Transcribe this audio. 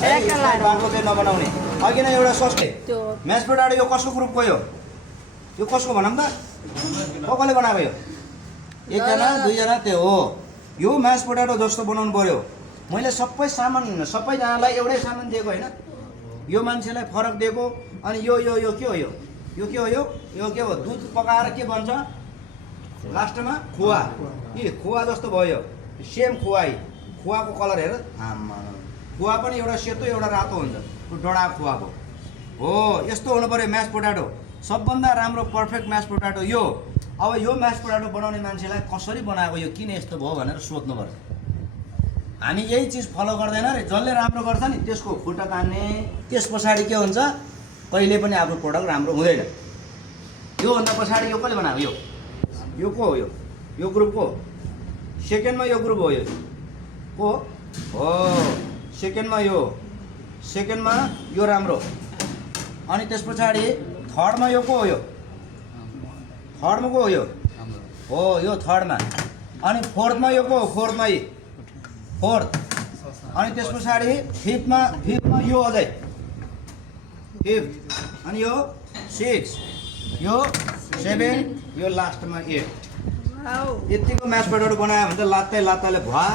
बाटो चाहिँ नबनाउने अघि नै एउटा सस्ते म्यास पोटाटो यो कसको ग्रुपको यो कसको भनौँ त कसले बनाएको यो एकजना दुईजना त्यो हो यो म्यास पोटाटो जस्तो बनाउनु पर्यो मैले सबैजनालाई एउटै सामान दिएको होइन यो मान्छेलाई फरक दिएको अनि यो के हो यो के हो यो के हो दुध पकाएर के बन्छ लास्टमा खोवा खोवा जस्तो भयो सेम खोवाको कलर हेर खोवा पनि एउटा सेतो एउटा रातो हुन्छ डडा खोवाको हो यस्तो हुनु पर्यो म्यास पोटाटो सबभन्दा राम्रो पर्फेक्ट म्यास पोटाटो यो अब यो म्यास पोटाटो बनाउने मान्छेलाई कसरी बनाएको यो किन यस्तो भयो भनेर सोध्नुपर्छ हामी यही चिज फलो गर्दैन रे जसले राम्रो गर्छ नि त्यसको खुट्टा तान्ने त्यस पछाडि के हुन्छ कहिले पनि आफ्नो प्रोडक्ट राम्रो हुँदैन योभन्दा पछाडि यो कसले बनाएको यो को हो यो ग्रुपको सेकेन्डमा यो ग्रुप हो यो को हो सेकेन्डमा यो राम्रो अनि त्यस पछाडि थर्डमा यो को हो थर्डमा को हो यो थर्डमा अनि फोर्थमा यो को हो फोर्थ अनि त्यस पछाडि फिफ्थमा यो अझै फिफ्थ अनि यो 6 यो 7 यो लास्टमा 8 यतिको म्यास पोटाटो बनायो भने त लात्तैले भुवा